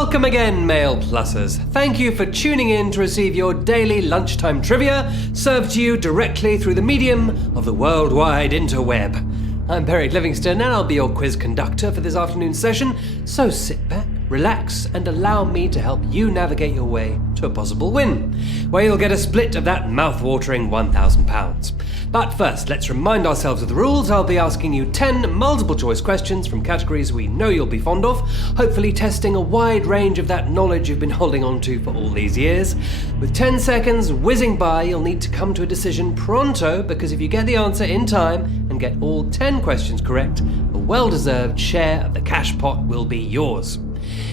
Welcome again, Mail Plussers. Thank you for tuning in to receive your daily lunchtime trivia, served to you directly through the medium of the worldwide interweb. I'm Beric Livingston, and I'll be your quiz conductor for this afternoon's session, so sit back, relax, and allow me to help you navigate your way to a possible win, where you'll get a split of that mouth-watering £1,000. But first, let's remind ourselves of the rules. I'll be asking you 10 multiple-choice questions from categories we know you'll be fond of, hopefully testing a wide range of that knowledge you've been holding on to for all these years. With 10 seconds whizzing by, you'll need to come to a decision pronto, because if you get the answer in time and get all 10 questions correct, a well-deserved share of the cash pot will be yours.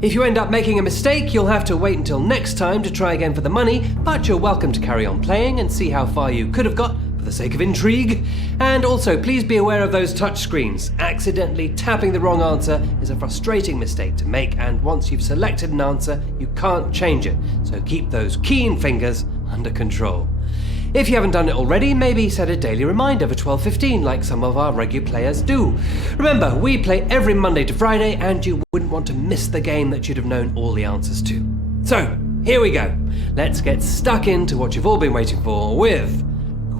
If you end up making a mistake, you'll have to wait until next time to try again for the money, but you're welcome to carry on playing and see how far you could have got for the sake of intrigue. And also, please be aware of those touch screens. Accidentally tapping the wrong answer is a frustrating mistake to make, and once you've selected an answer, you can't change it. So keep those keen fingers under control. If you haven't done it already, maybe set a daily reminder for 12:15 like some of our regular players do. Remember, we play every Monday to Friday, and you wouldn't want to miss the game that you'd have known all the answers to. So, here we go. Let's get stuck into what you've all been waiting for with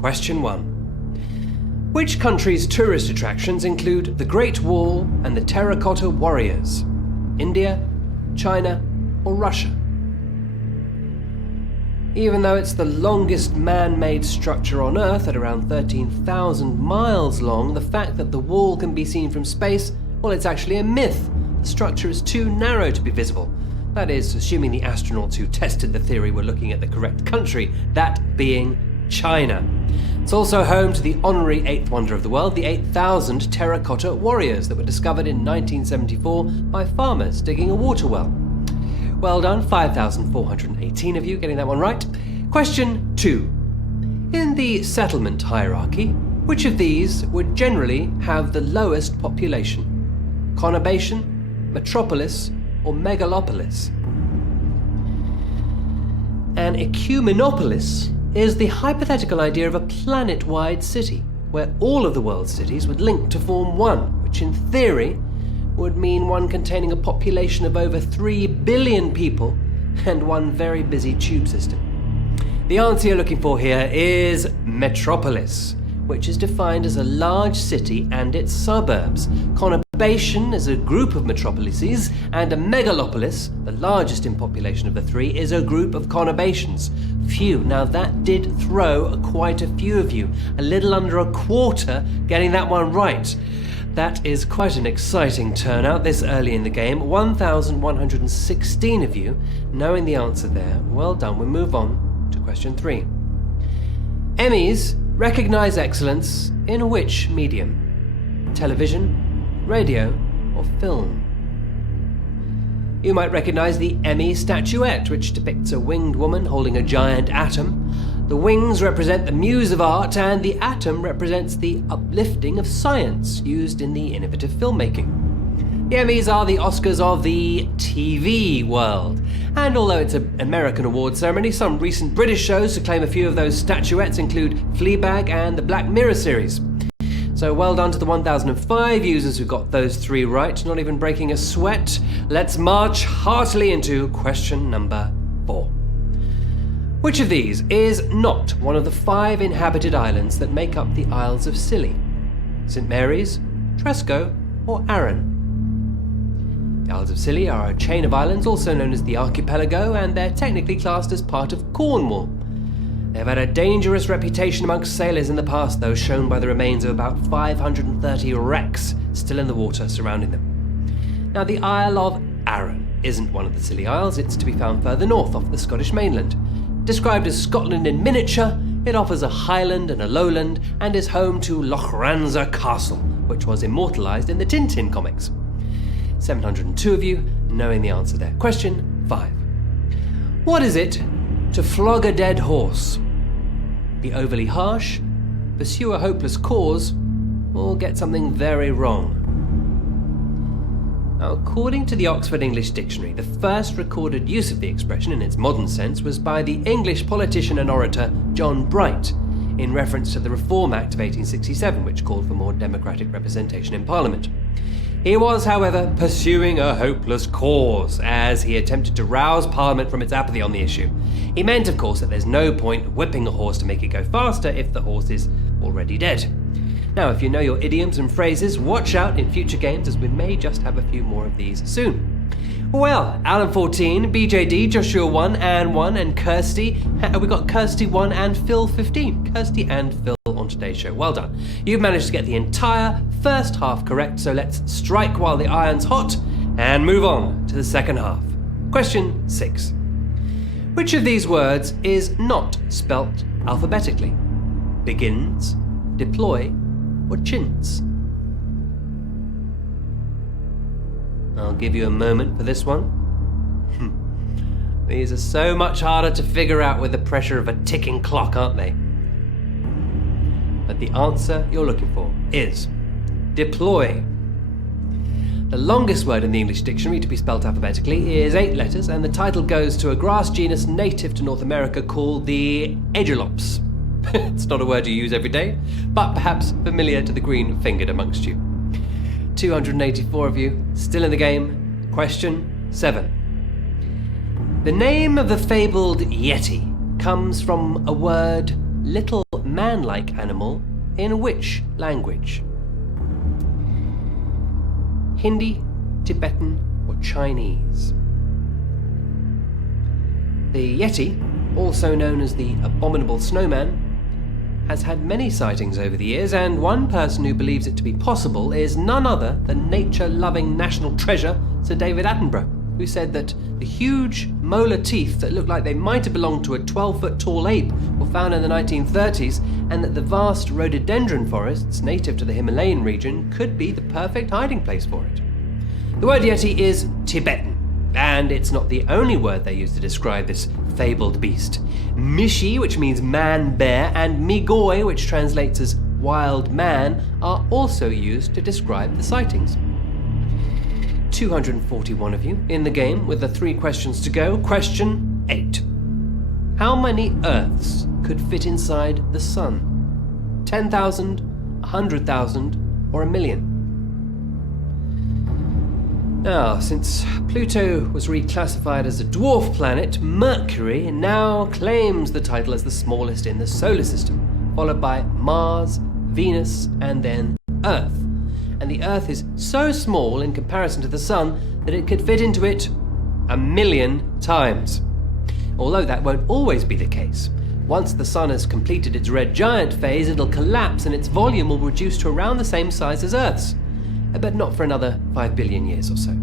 question 1. Which country's tourist attractions include the Great Wall and the Terracotta Warriors? India, China, or Russia? Even though it's the longest man-made structure on Earth at around 13,000 miles long, the fact that the wall can be seen from space, well, it's actually a myth. The structure is too narrow to be visible. That is, assuming the astronauts who tested the theory were looking at the correct country, that being China. It's also home to the honorary 8th wonder of the world, the 8,000 terracotta warriors that were discovered in 1974 by farmers digging a water well. Well done, 5,418 of you getting that one right. Question 2. In the settlement hierarchy, which of these would generally have the lowest population? Conurbation, metropolis, or megalopolis? An ecumenopolis is the hypothetical idea of a planet-wide city, where all of the world's cities would link to form one, which in theory would mean one containing a population of over 3 billion people and one very busy tube system. The answer you're looking for here is metropolis, which is defined as a large city and its suburbs. Conurbation is a group of metropolises, and a megalopolis, the largest in population of the three, is a group of conurbations. Phew, now that did throw quite a few of you, a little under a quarter getting that one right. That is quite an exciting turnout this early in the game. 1,116 of you knowing the answer there. Well done. We move on to question 3. Emmys recognise excellence in which medium? Television, radio, or film? You might recognise the Emmy statuette, which depicts a winged woman holding a giant atom. The wings represent the muse of art, and the atom represents the uplifting of science used in the innovative filmmaking. The Emmys are the Oscars of the TV world, and although it's an American awards ceremony, some recent British shows to claim a few of those statuettes include Fleabag and the Black Mirror series. So well done to the 1,005 users who got those 3 right, not even breaking a sweat. Let's march heartily into question number 4. Which of these is not one of the 5 inhabited islands that make up the Isles of Scilly? St Mary's, Tresco, or Arran? The Isles of Scilly are a chain of islands, also known as the Archipelago, and they're technically classed as part of Cornwall. They've had a dangerous reputation amongst sailors in the past, though, shown by the remains of about 530 wrecks still in the water surrounding them. Now, the Isle of Arran isn't one of the Scilly Isles. It's to be found further north off the Scottish mainland. Described as Scotland in miniature, it offers a highland and a lowland, and is home to Lochranza Castle, which was immortalised in the Tintin comics. 702 of you knowing the answer there. Question 5. What is it to flog a dead horse? Be overly harsh, pursue a hopeless cause, or get something very wrong? Now, according to the Oxford English Dictionary, the first recorded use of the expression in its modern sense was by the English politician and orator John Bright, in reference to the Reform Act of 1867, which called for more democratic representation in Parliament. He was, however, pursuing a hopeless cause as he attempted to rouse Parliament from its apathy on the issue. He meant, of course, that there's no point whipping a horse to make it go faster if the horse is already dead. Now, if you know your idioms and phrases, watch out in future games as we may just have a few more of these soon. Well, Alan 14, BJD, Joshua 1, Anne 1, and Kirsty. We got Kirsty 1 and Phil 15. Kirsty and Phil on today's show. Well done. You've managed to get the entire first half correct, so let's strike while the iron's hot and move on to the second half. Question 6. Which of these words is not spelt alphabetically? Begins, deploy, or chintz? I'll give you a moment for this one. These are so much harder to figure out with the pressure of a ticking clock, aren't they? But the answer you're looking for is deploy. The longest word in the English dictionary to be spelt alphabetically is 8 letters, and the title goes to a grass genus native to North America called the Aegilops. It's not a word you use every day, but perhaps familiar to the green-fingered amongst you. 284 of you, still in the game. Question 7. The name of the fabled Yeti comes from a word little man-like animal in which language? Hindi, Tibetan, or Chinese? The Yeti, also known as the Abominable Snowman, has had many sightings over the years, and one person who believes it to be possible is none other than nature-loving national treasure Sir David Attenborough, who said that the huge molar teeth that looked like they might have belonged to a 12-foot-tall ape were found in the 1930s, and that the vast rhododendron forests native to the Himalayan region could be the perfect hiding place for it. The word Yeti is Tibetan, and it's not the only word they use to describe this fabled beast. Mishi, which means man-bear, and Migoi, which translates as wild man, are also used to describe the sightings. 241 of you in the game with the 3 questions to go. Question 8. How many Earths could fit inside the Sun? 10,000, 100,000, or 1,000,000? Now, since Pluto was reclassified as a dwarf planet, Mercury now claims the title as the smallest in the solar system, followed by Mars, Venus, and then Earth. And the Earth is so small in comparison to the Sun that it could fit into it 1,000,000 times. Although that won't always be the case. Once the Sun has completed its red giant phase, it'll collapse and its volume will reduce to around the same size as Earth's. But not for another 5 billion years or so.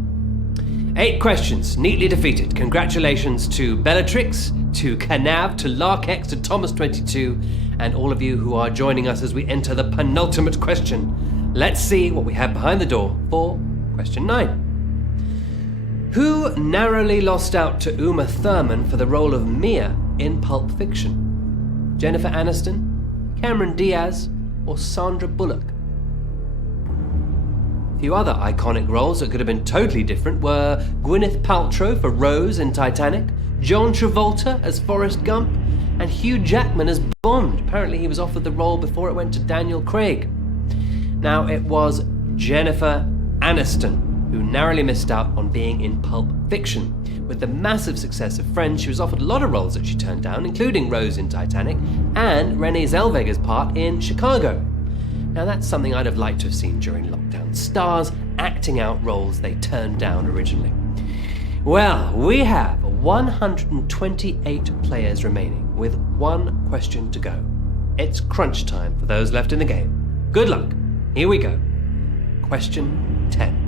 8 questions, neatly defeated. Congratulations to Bellatrix, to Canav, to Larkex, to Thomas22, and all of you who are joining us as we enter the penultimate question. Let's see what we have behind the door for question 9. Who narrowly lost out to Uma Thurman for the role of Mia in Pulp Fiction? Jennifer Aniston, Cameron Diaz, or Sandra Bullock? A few other iconic roles that could have been totally different were Gwyneth Paltrow for Rose in Titanic, John Travolta as Forrest Gump, and Hugh Jackman as Bond. Apparently he was offered the role before it went to Daniel Craig. Now, it was Jennifer Aniston who narrowly missed out on being in Pulp Fiction. With the massive success of Friends, she was offered a lot of roles that she turned down, including Rose in Titanic and Renee Zellweger's part in Chicago. Now, that's something I'd have liked to have seen during lockdown. Stars acting out roles they turned down originally. Well, we have 128 players remaining with 1 question to go. It's crunch time for those left in the game. Good luck. Here we go. Question 10.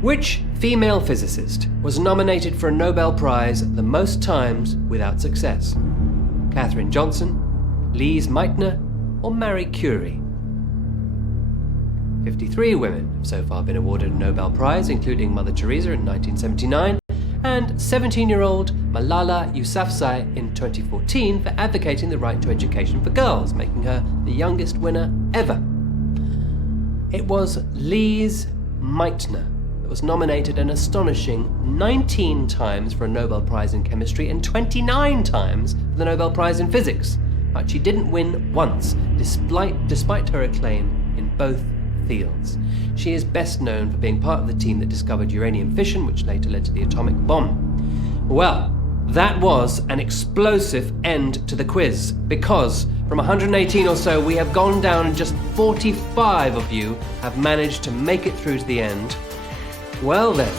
Which female physicist was nominated for a Nobel Prize the most times without success? Katherine Johnson, Lise Meitner, or Marie Curie? 53 women have so far been awarded a Nobel Prize, including Mother Teresa in 1979 and 17-year-old Malala Yousafzai in 2014 for advocating the right to education for girls, making her the youngest winner ever. It was Lise Meitner that was nominated an astonishing 19 times for a Nobel Prize in Chemistry and 29 times for the Nobel Prize in Physics. But she didn't win once, despite her acclaim in both fields. She is best known for being part of the team that discovered uranium fission, which later led to the atomic bomb. Well, that was an explosive end to the quiz, because from 118 or so, we have gone down and just 45 of you have managed to make it through to the end. Well then,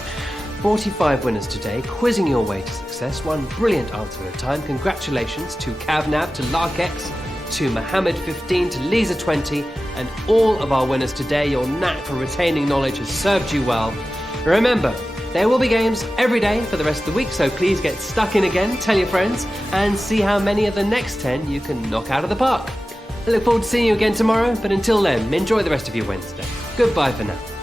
45 winners today, quizzing your way to success, one brilliant answer at a time. Congratulations to Cavnab, to LarkX, to Mohammed15, to Lisa20, and all of our winners today. Your knack for retaining knowledge has served you well. Remember, there will be games every day for the rest of the week, so please get stuck in again, tell your friends, and see how many of the next 10 you can knock out of the park. I look forward to seeing you again tomorrow, but until then, enjoy the rest of your Wednesday. Goodbye for now.